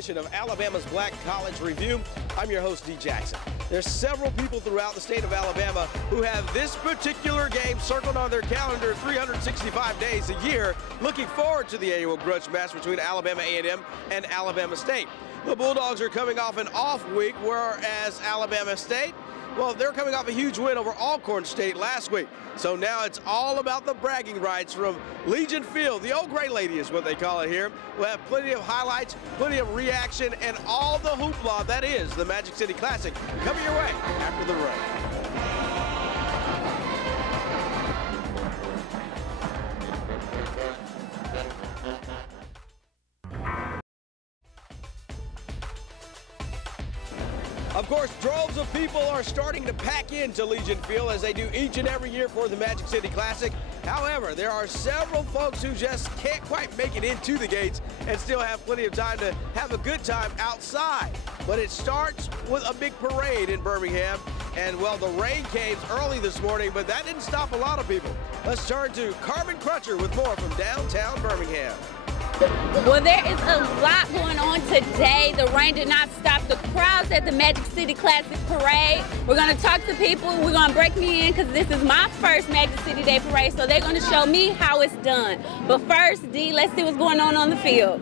edition of Alabama's Black College Review. I'm your host, D. Jackson. There's several people throughout the state of Alabama who have this particular game circled on their calendar 365 days a year, looking forward to the annual grudge match between Alabama A&M and Alabama State. The Bulldogs are coming off an off week, whereas Alabama State, well, they're coming off a huge win over Alcorn State last week. So now it's all about the bragging rights from Legion Field. The old gray lady is what they call it here. We'll have plenty of highlights, plenty of reaction, and all the hoopla that is the Magic City Classic coming your way after the break. Of course, droves of people are starting to pack into Legion Field as they do each and every year for the Magic City Classic. However, there are several folks who just can't quite make it into the gates and still have plenty of time to have a good time outside. But it starts with a big parade in Birmingham. And, well, the rain came early this morning, but that didn't stop a lot of people. Let's turn to Carmen Crutcher with more from downtown Birmingham. Well, there is a lot going on today. The rain did not stop the crowds at the Magic City Classic Parade. We're going to talk to people. We're going to break me in because this is my first Magic City Day Parade, so they're going to show me how it's done. But first, D, let's see what's going on the field.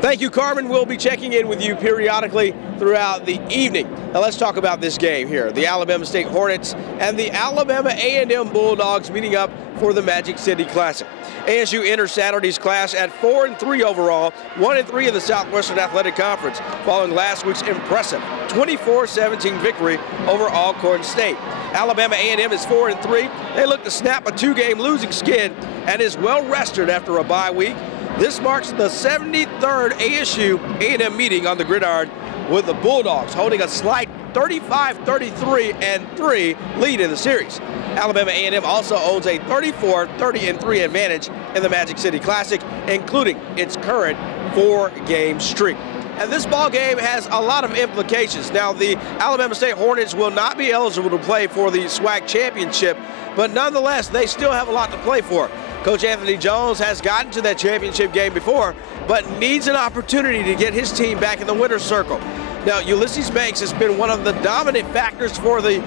Thank you, Carmen. We'll be checking in with you periodically throughout the evening. Now let's talk about this game here. The Alabama State Hornets and the Alabama A&M Bulldogs meeting up for the Magic City Classic. ASU enters Saturday's clash at 4-3 overall, 1-3 in the Southwestern Athletic Conference, following last week's impressive 24-17 victory over Alcorn State. Alabama A&M is 4-3. They look to snap a two-game losing skid and is well rested after a bye week. This marks the 73rd ASU A&M meeting on the gridiron, with the Bulldogs holding a slight 35-33-3 lead in the series. Alabama A&M also owns a 34-30-3 advantage in the Magic City Classic, including its current 4-game streak. And this ball game has a lot of implications. Now, the Alabama State Hornets will not be eligible to play for the SWAC championship, but nonetheless, they still have a lot to play for. Coach Anthony Jones has gotten to that championship game before, but needs an opportunity to get his team back in the winner's circle. Now, Ulysses Banks has been one of the dominant factors for the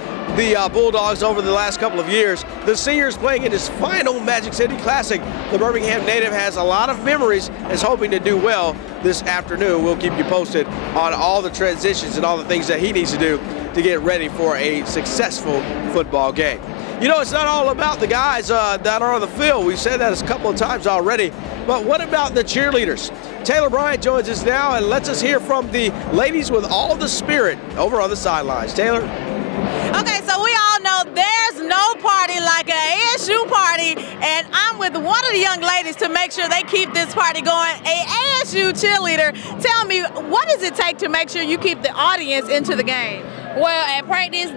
Bulldogs over the last couple of years. The senior is playing in his final Magic City Classic. The Birmingham native has a lot of memories and is hoping to do well this afternoon. We'll keep you posted on all the transitions and all the things that he needs to do to get ready for a successful football game. You know, it's not all about the guys that are on the field. We've said that a couple of times already. But what about the cheerleaders? Taylor Bryant joins us now and lets us hear from the ladies with all the spirit over on the sidelines. Taylor? Okay, so we all know there's no party like an ASU party, and I'm with one of the young ladies to make sure they keep this party going. A ASU cheerleader, tell me, what does it take to make sure you keep the audience into the game? Well, at practice,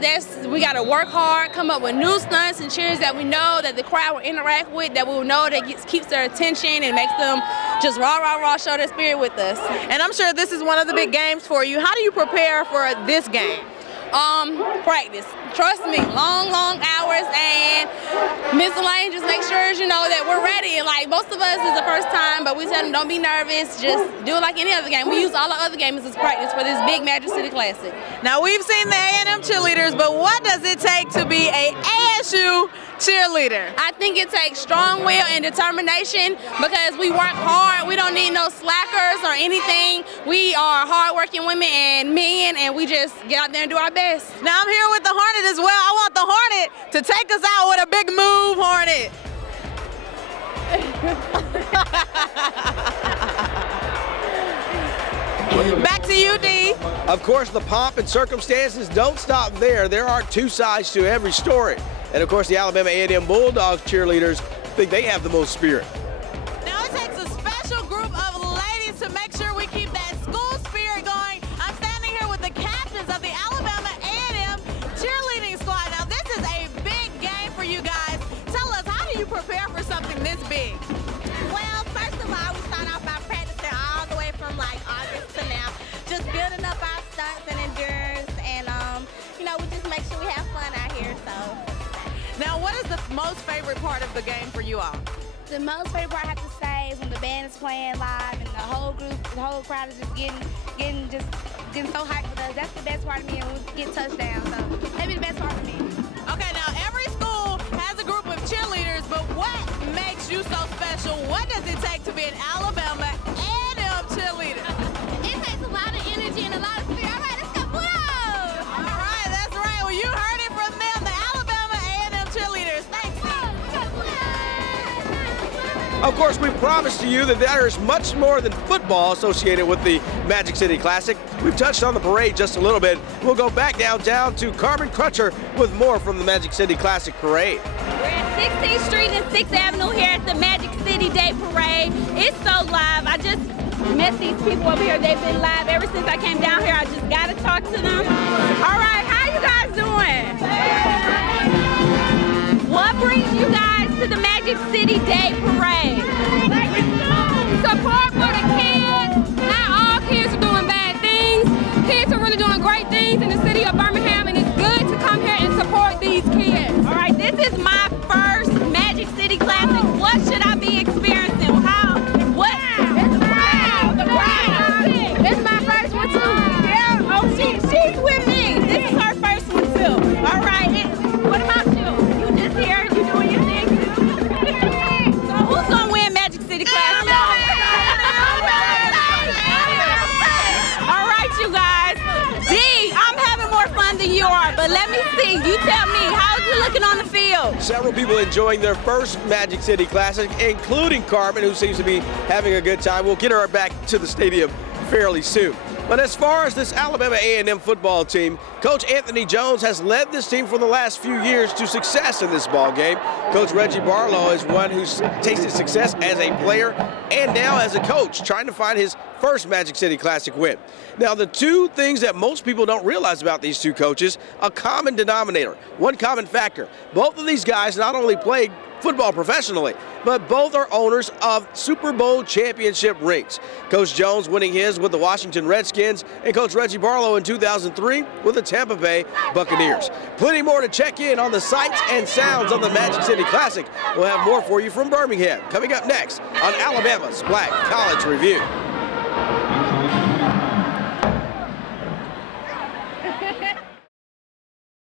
we got to work hard, come up with new stunts and cheers that we know that the crowd will interact with, that we'll know that keeps their attention and makes them just rah, rah, rah, show their spirit with us. And I'm sure this is one of the big games for you. How do you prepare for this game? Practice. Trust me, long hours, and Ms. Lane just make sure, you know, that we're ready. And like most of us is the first time, but we tell them don't be nervous, just do it like any other game. We use all the other games as practice for this big Magic City Classic. Now we've seen the A&M cheerleaders, but what does it take to be a ASU cheerleader? I think it takes strong will and determination because we work hard. We don't need no slackers or anything. We are hard-working women and men, and we just get out there and do our best. Now I'm here with the Hornet as well. I want the Hornet to take us out with a big move, Hornet. Back to you, D. Of course, the pomp and circumstances don't stop there. There are two sides to every story. And of course, the Alabama A&M Bulldogs cheerleaders think they have the most spirit. Now it takes a special group of ladies to make sure we keep that school spirit going. I'm standing here with the captains of the Alabama A&M cheerleading squad. Now this is a big game for you guys. Tell us, how do you prepare for something this big? Well, first of all, we start off by practicing all the way from like August to now, just building up our stunts and endurance, and you know, we just make sure we have fun out here. So. Now, what is the most favorite part of the game for you all? The most favorite part, I have to say, days when the band is playing live and the whole crowd is just getting so hyped with us. That's the best part of me, and we get touchdowns. So that'd be the best part of me. Okay, now every school has a group of cheerleaders, but what makes you so special? What does it take to be an Alabama A&M cheerleader? It takes a lot of energy and a lot of spirit. All right, let's go Bulldogs! All right, that's right. Well, you heard it from them, the Alabama A&M cheerleaders. Thanks. Of course, we promised to you that there is much more than football associated with the Magic City Classic. We've touched on the parade just a little bit. We'll go back down to Carmen Crutcher with more from the Magic City Classic Parade. We're at 16th Street and 6th Avenue here at the Magic City Day Parade. It's so live. I just met these people over here. They've been live ever since I came down here. I just got to talk to them. All right, how you guys doing? What brings you guys to the Magic City Day Parade? Support for the kids. Not all kids are doing bad things. Kids are really doing great things in the city of Birmingham, and it's good to come here and support these kids. All right, this is my first Magic City Classic. What should I be experiencing? How? What? It's wow. The crowd. It's my first one too. Yeah. Oh, she's with me. This is her first one too. All right. What about you? You just here? You doing your thing too? So who's gonna win Magic City Classic? All right, you guys. D, I'm having more fun than you are, but let me see. You tell me, how's it looking on the field? Several people enjoying their first Magic City Classic, including Carmen, who seems to be having a good time. We'll get her back to the stadium fairly soon. But as far as this Alabama A&M football team, Coach Anthony Jones has led this team for the last few years to success in this ball game. Coach Reggie Barlow is one who's tasted success as a player and now as a coach, trying to find his first Magic City Classic win. Now, the two things that most people don't realize about these two coaches, a common denominator, one common factor. Both of these guys not only played football professionally, but both are owners of Super Bowl championship rings. Coach Jones winning his with the Washington Redskins, and Coach Reggie Barlow in 2003 with the Tampa Bay Buccaneers. Plenty more to check in on the sights and sounds of the Magic City Classic. We'll have more for you from Birmingham coming up next on Alabama's Black College Review.